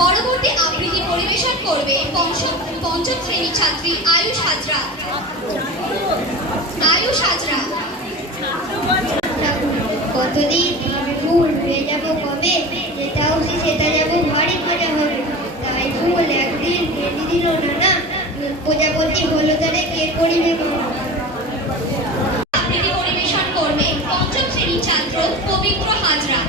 পরবর্তী আবৃত্তি পরিবেশন করবে পঞ্চম শ্রেণীর ছাত্রী আয়ুষ হাজরা। কতদিন আমি ফুল হয়ে যাব কবে, যেটা উঠি সেটা যাব ভারী মজা হবে। তাই ফুল একদিন বেঁধে দিল নানা, প্রজাপতি হলো তারে কে করিবে মামা। আবৃত্তি পরিবেশন করবে পঞ্চম শ্রেণীর ছাত্র পবিত্র হাজরা।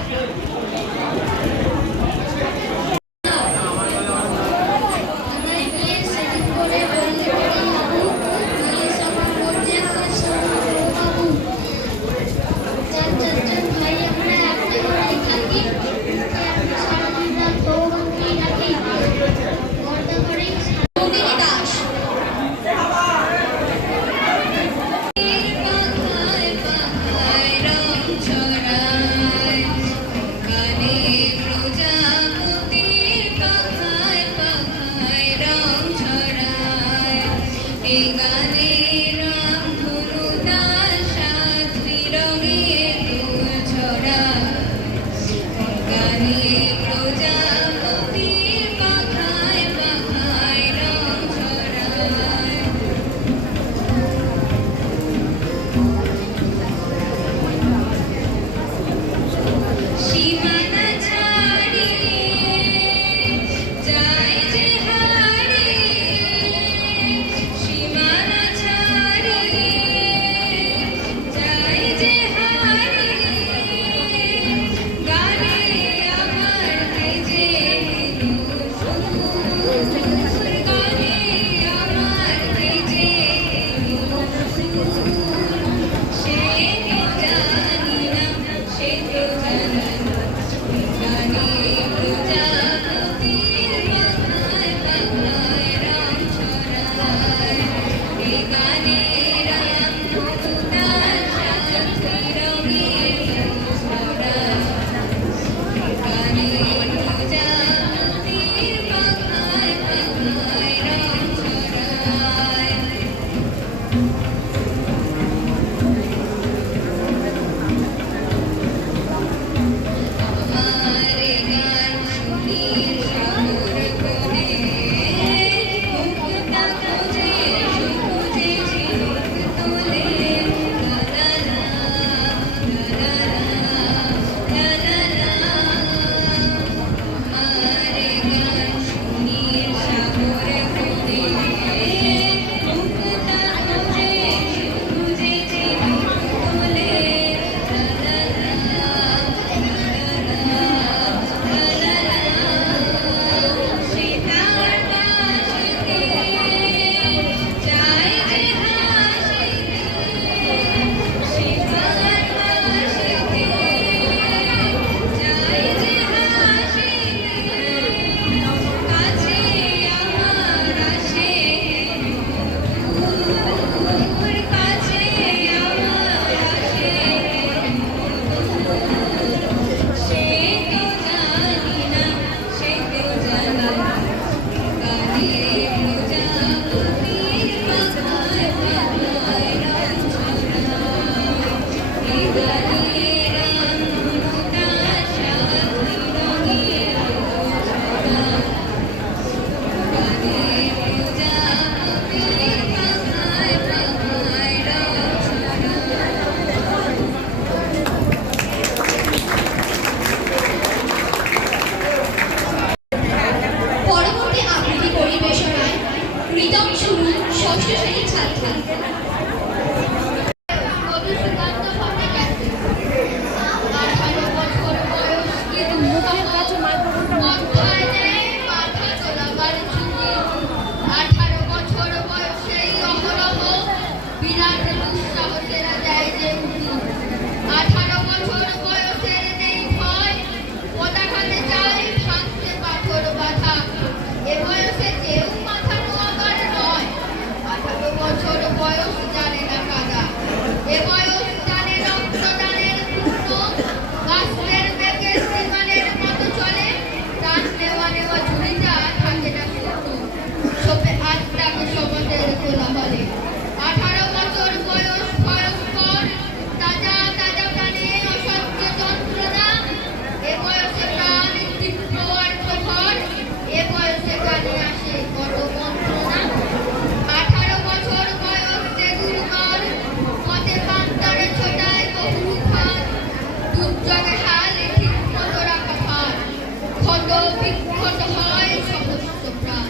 বিক্ষত হয় সমস্ত প্রাণ।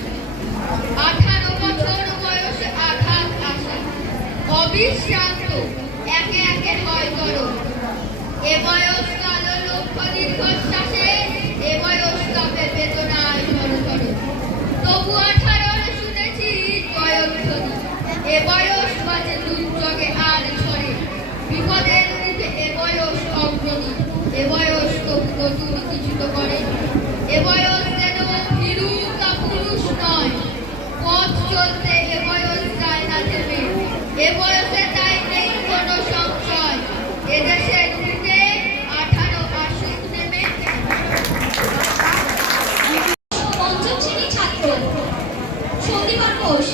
18 বছর বয়সে আঘাত আসে, অবিশ্রান্ত একে একে হয় গরম। এ বয়স কালো লক্ষ্য দীর্ঘশ্বাসে, এ বয়স কাপে বেদনায় ঝরঝর। তবু 18 শুনেছি জয়ধ্বনি, এ বয়স বাজে দুর্যোগে আর ঝরে। বিপদের মুখে এ বয়স অগ্রণী, এ বয়স তবু নতুন কিছু তো করে। এ বয়স যেন ভীরু কাপুরুষ নয়, পথ চলতে এ বয়স যায় না থেমে। এ বয়সে তাই নেই কোনো সংশয়, এদেশের বুকে 18 আসুক নেমে। পঞ্চম শ্রেণীর ছাত্র সন্দীপন ঘোষ।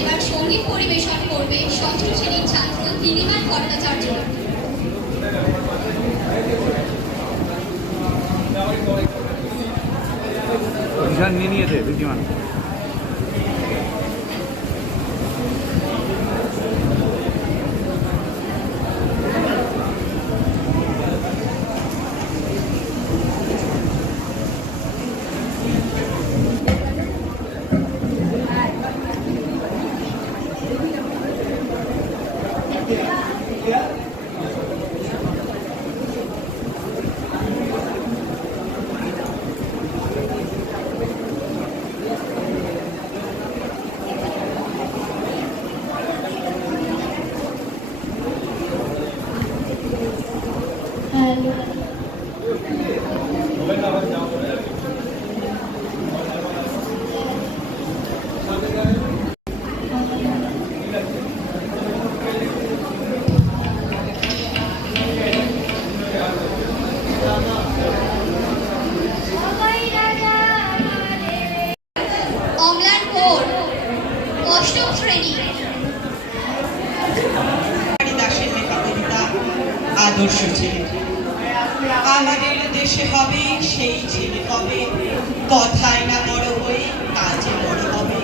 এবার সঙ্গীত পরিবেশন করবে ষষ্ঠ শ্রেণীর ছাত্র নীলিমা ভট্টাচার্য। নিয়ে নিয়েছে বিদ্যমান। 4 অষ্টম শ্রেণী। দাসের লেখা কবিতা আদর্শ ছেলে। আমাদের দেশে হবে সেই ছেলে কবে, কথায় না বড় হয়ে কাজে বড় হবে।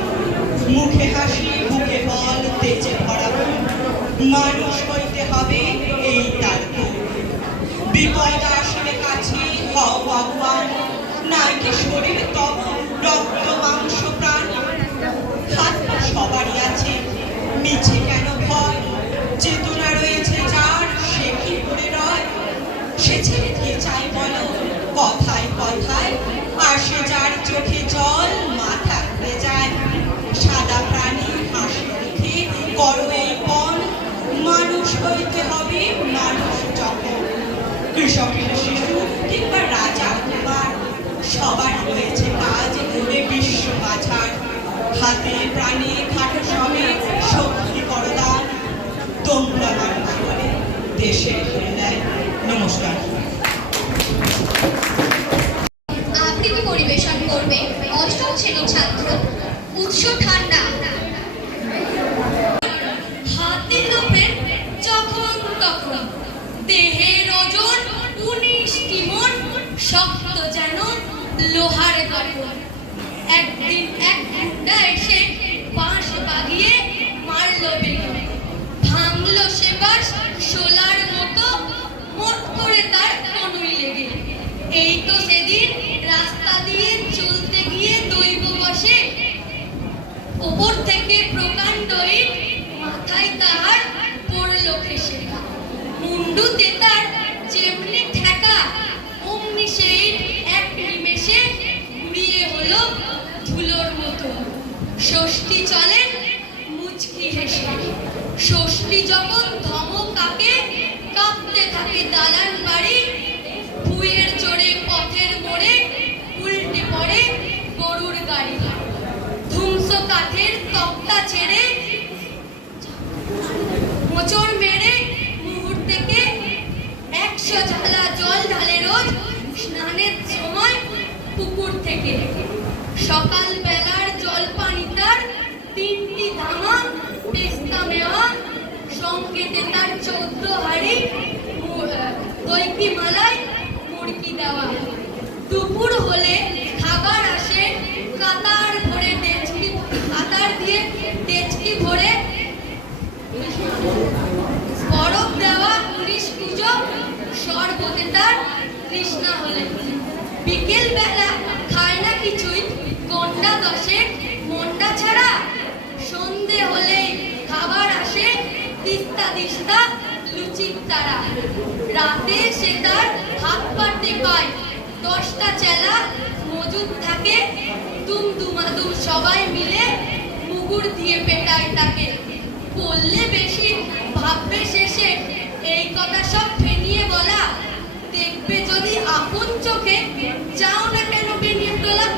মুখে হাসি বুকে বল তেজে ভরা মন, মানুষ হইতে হবে এই তার গুণ। বিপদ আসলে কাছে হও ভগবান, নাইকি শরীর তব রক্ত মাংস প্রাণ। হাত পা সবারই আছে, মিছে কেন ভয়? চেতনা রয়েছে যার, সে কি করে রয়? সে ছেলে কে চাই বলো, কথায় কথায় আসে যার চোখে জল, মাথা ঘুরে যায়। সাদা প্রাণী হাসি মুখে করো এই পণ, মানুষ হইতে হবে মানুষ যখন। কৃষকের শিশু কিংবা রাজা কুমার, সবার রয়েছে কাজ এ বিশ্ব বাজার। হাতে প্রাণে খাটো সবে শক্তি করদান, তোমরা মানুষ করে দেশের কল্যাণ। নমস্কার। আবৃত্তি পরিবেশন করবে অষ্টম শ্রেণীর ছাত্র উৎস ঠান্ডা। হাতে লোপে যখন তখন, দেহের ওজন 19টি মন, শক্ত যেন লোহার গঠন। একদিন এক গুন্ডা এসে বাঁশ বাগিয়ে মারল বেগুন, ভাঙলো সে বাঁশ শোলার মতো, মোট করে তার কনুই লেগে। এই তো সেদিন রাস্তা দিয়ে চলতে গিয়ে দৈব বসে, ওপর থেকে প্রকাণ্ড ইট মাথায় তাহার পড়ল খেসে। মুন্ডুতে তার যেমনি ঠেকা, অমনি সেই এক নিমেষে গুড়িয়ে হলো ধুলোর মতো। ষষ্ঠী চলেন মুচকি হেসে, ষষ্ঠী যখন ধমক কাকে, কাঁপতে থাকে দালান বাড়ি। ভুঁইয়ের জোরে পথের মোড়ে উল্টে পড়ে গরুর গাড়ি। ধুমস কাঠের তক্তা ছেড়ে মোচড় মেরে মুহূর্তেকে 100 ঝালা জল ঢালে রোজ স্নানের সময় পুকুর থেকে। সকাল বেলার জল পানি তার 3টি ধামা, পেস্তা মেওয়া, সংকেতে তার 14 হাড়ি দইকি মালাই মুড়কি দেওয়া। দুপুর হলে খাবার আসে কাতার ভরে ডেচকি, কাতার দিয়ে ডেচকি ভরে। বরফ দেওয়া 19 পুজো, শরবতে তার তৃষ্ণা হলে। বিকেল বেলা খায় না কিছুই গন্ডা 10 মন্ডা ছাড়া। সন্ধে হলেই খাবার আসে তিস্তা তিস্তা লুচির তারা। রাতে সে তার হাত পা টেপায়, 10টা চেলা মজুদ থাকে। দুমদুমাদুম সবাই মিলে মুগুর দিয়ে পেটায় তাকে। বললে বেশি ভাববে শেষে, এই কথা সব ফেনিয়ে বলা। দেখবে যদি আপন চোখে, যাও না কেন বেনিয়ে তোলা।